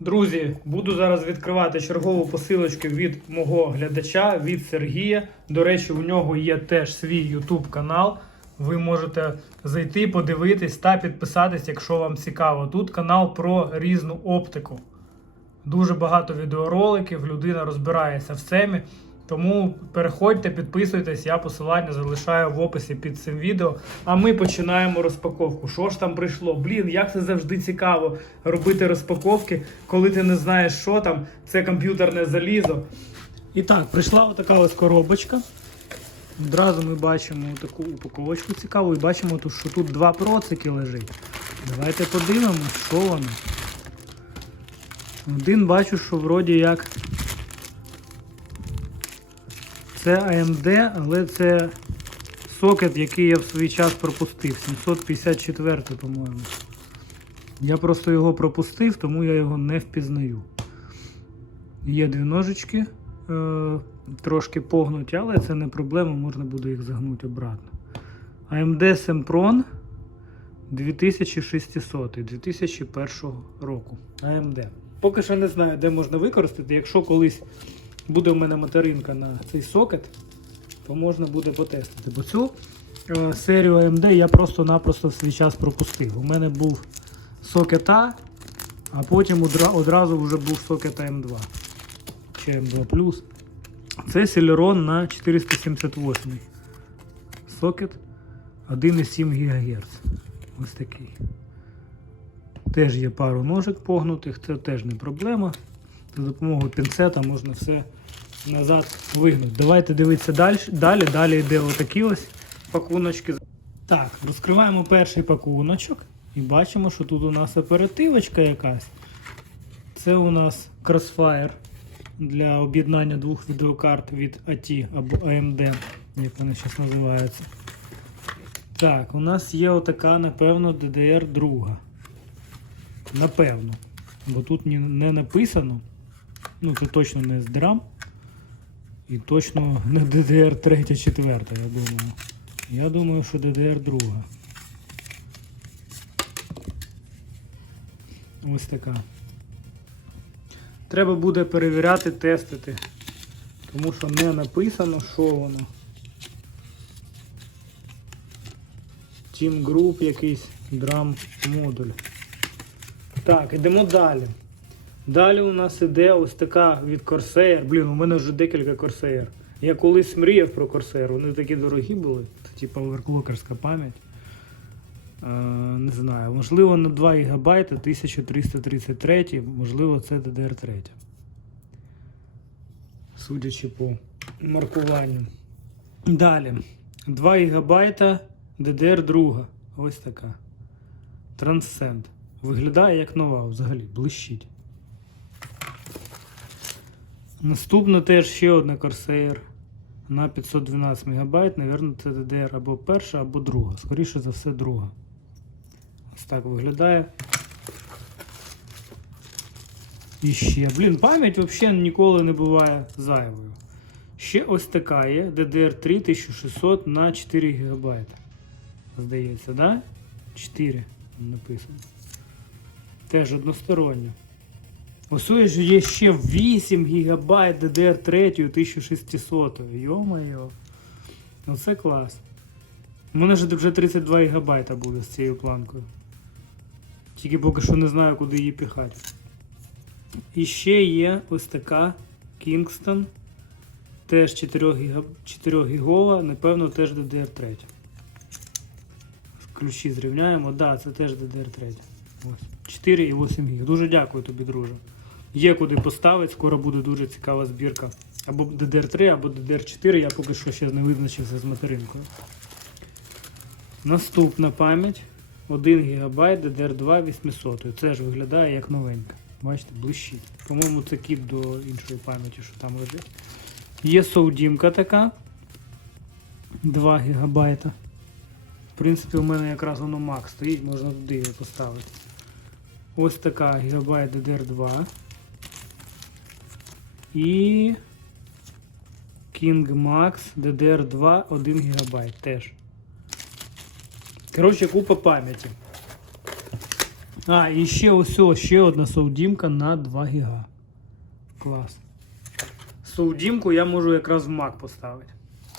Друзі, буду зараз відкривати чергову посилочку від мого глядача, від Сергія. До речі, у нього є теж свій YouTube канал. Ви можете зайти, подивитись та підписатись, якщо вам цікаво. Тут канал про різну оптику. Дуже багато відеороликів, людина розбирається в темі. Тому переходьте, підписуйтесь, я посилання залишаю в описі під цим відео. А ми починаємо розпаковку. Що ж там прийшло? Блін, як це завжди цікаво робити розпаковки, коли ти не знаєш, що там. Це комп'ютерне залізо. І так, прийшла отака ось коробочка. Одразу ми бачимо таку упаковочку цікаву і бачимо, що тут два процики лежить. Давайте подивимось, що воно. Один бачу, що вроді як це AMD, але це сокет, який я в свій час пропустив. 754, по-моєму. Я просто його пропустив, тому я його не впізнаю. Є дві ножички, е, трошки погнуті, але це не проблема, можна буде їх загнути обратно. AMD Sempron 2600 2001 року. AMD. Поки що не знаю, де можна використати. Якщо колись буде в мене материнка на цей сокет, то можна буде потестити. Бо цю е, серію AMD я просто-напросто в свій час пропустив. У мене був сокет А, а потім одра- одразу вже був сокет AM2 чи M2 Це Celeron на 478 сокет 1,7 ГГц. Ось такий. Теж є пару ножик погнутих, це теж не проблема. За допомогою пінцета можна все назад вигнути. Давайте дивитися далі. Далі, далі йде отакі ось пакуночки. Так, розкриваємо перший пакуночок і бачимо, що тут у нас оперативочка якась. Це у нас Crossfire для об'єднання двох відеокарт від AT або AMD, як вони зараз називаються. Так, у нас є отака, напевно, DDR2. Напевно. Бо тут не написано. Ну, це точно не з DRAM. І точно не DDR 3 4 я думаю. Я думаю, що DDR 2. Ось така. Треба буде перевіряти, тестити. Тому що не написано, що воно. Team Group якийсь драм модуль. Так, ідемо далі. Далі у нас іде ось така від Corsair. Блін, у мене вже декілька Corsair. Я колись мріяв про Corsair, вони такі дорогі були. Це типа оверклокерська пам'ять. Е, не знаю, можливо, на 2 ГБ 1333, можливо, це DDR3. Судячи по маркуванню. Далі. 2 ГБ DDR2. Ось така. Transcend. Виглядає як нова, взагалі, блищить. Наступна теж ще одна Corsair на 512 МБ. Навірно, це DDR або перша, або друга. Скоріше за все, друга. Ось так виглядає. І ще. Блін, пам'ять взагалі ніколи не буває зайвою. Ще ось така є DDR3 1600 на 4 ГБ. Здається, да? 4 написано. Теж односторонньо. Ось ж є ще 8 ГБ DDR3 1600. Йо-моє. Ну це клас. У мене ж вже 32 ГБ буде з цією планкою. Тільки поки що не знаю, куди її піхати. І ще є ось така Kingston. Теж 4 гіга... 4 гігова, напевно, теж DDR3. Ключі зрівняємо. Так, да, це теж DDR3. Ось. 4 і 8 гіг. Дуже дякую тобі, друже. Є куди поставити, скоро буде дуже цікава збірка. Або DDR3, або DDR4, я поки що ще не визначився з материнкою. Наступна пам'ять 1 ГБ DDR2 800. Це ж виглядає як новенька. Бачите, блищить. По-моєму, це кіт до іншої пам'яті, що там лежить. Є соудімка така. 2 ГБ. В принципі, у мене якраз воно Max стоїть, можна туди його поставити. Ось така гігабайт DDR2. І King Max DDR2 1 ГБ теж. Коротше, купа пам'яті. А, і ще ось ще одна соудімка на 2 ГБ. Клас. Соудімку я можу якраз в Mac поставити.